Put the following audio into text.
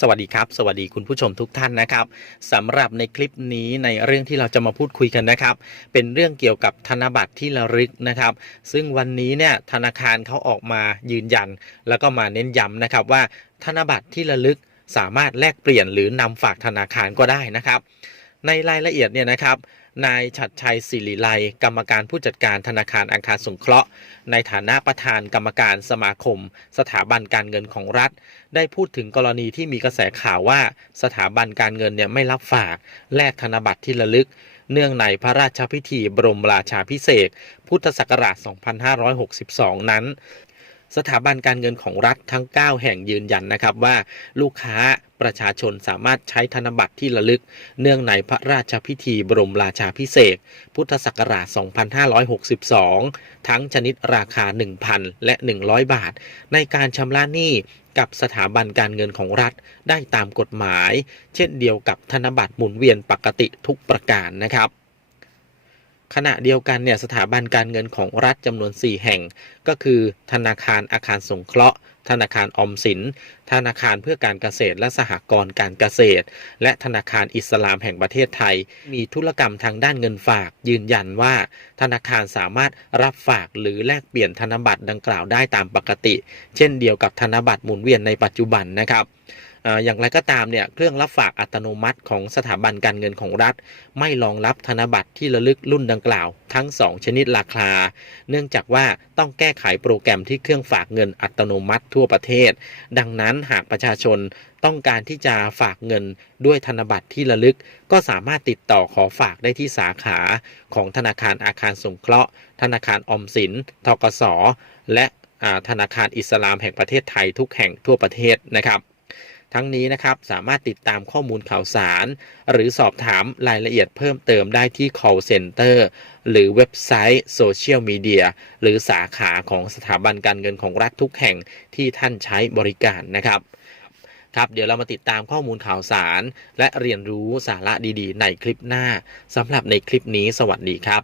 สวัสดีครับ สวัสดีคุณผู้ชมทุกท่านนะครับสำหรับในคลิปนี้ในเรื่องที่เราจะมาพูดคุยกันนะครับ เป็นเรื่องเกี่ยวกับธนบัตรที่ระลึกนะครับ ซึ่งวันนี้เนี่ยธนาคารเขาออกมายืนยัน แล้วก็มาเน้นย้ำนะครับว่า ธนบัตรที่ระลึกสามารถแลกเปลี่ยนหรือนำฝากธนาคารก็ได้นะครับ ในรายละเอียดเนี่ยนะครับ นายฉัดชัยศิริไลกรรมการผู้จัดการธนาคารอาคารสงเคราะห์ ในฐานะประธานกรรมการสมาคม สถาบันการเงินของรัฐ ได้พูดถึงกรณีที่มีกระแสข่าวว่า สถาบันการเงินเนี่ยไม่รับฝาก แลกธนบัตรที่ระลึก เนื่องในพระราชพิธีบรมราชาพิเศษ พุทธศักราช 2562 นั้น สถาบันการเงินของรัฐทั้ง 9 แห่งยืนยันนะครับว่าลูกค้าประชาชนสามารถใช้ธนบัตรที่ระลึก เนื่องในพระราชพิธีบรมราชาพิเศษ พุทธศักราช 2562 ทั้งชนิดราคา 1,000 และ 100 บาท ในการชำระหนี้กับสถาบันการเงินของรัฐได้ตามกฎหมาย เช่นเดียวกับธนบัตรหมุนเวียนปกติทุกประการนะครับ ขณะเดียวกันเนี่ยสถาบันการเงินของรัฐจำนวน 4 แห่ง ก็คือธนาคารอาคารสงเคราะห์ ธนาคารอมสิน ธนาคารเพื่อการเกษตรและสหกรณ์การเกษตร และธนาคารอิสลามแห่งประเทศไทย มีธุรกรรมทางด้านเงินฝาก ยืนยันว่า ธนาคารสามารถรับฝากหรือแลกเปลี่ยนธนบัตรดังกล่าวได้ตามปกติ เช่นเดียวกับธนบัตรหมุนเวียนในปัจจุบันนะครับ อย่างไรก็ตามเนี่ยเครื่องรับฝากอัตโนมัติของสถาบันการเงินของรัฐ ไม่รองรับธนบัตรที่ระลึกรุ่นดังกล่าว ทั้ง 2 ชนิดราคา เนื่องจากว่าต้องแก้ไขโปรแกรมที่เครื่องฝากเงินอัตโนมัติทั่วประเทศ ดังนั้นหากประชาชนต้องการที่จะฝากเงินด้วยธนบัตรที่ระลึก ก็สามารถติดต่อขอฝากได้ที่สาขาของธนาคารอาคารสงเคราะห์ ธนาคารอมสิน ทกส และธนาคารอิสลามแห่งประเทศไทยทุกแห่งทั่วประเทศนะครับ ทั้งนี้นะครับสามารถติดตามข้อมูลข่าวสาร หรือสอบถามรายละเอียดเพิ่มเติมได้ที่ call center หรือเว็บไซต์โซเชียลมีเดียหรือสาขาของสถาบันการเงินของรัฐทุกแห่งที่ท่านใช้บริการนะครับครับเดี๋ยวเรามาติดตามข้อมูลข่าวสาร และเรียนรู้สาระดีๆ ในคลิปหน้าสำหรับในคลิปนี้สวัสดีครับ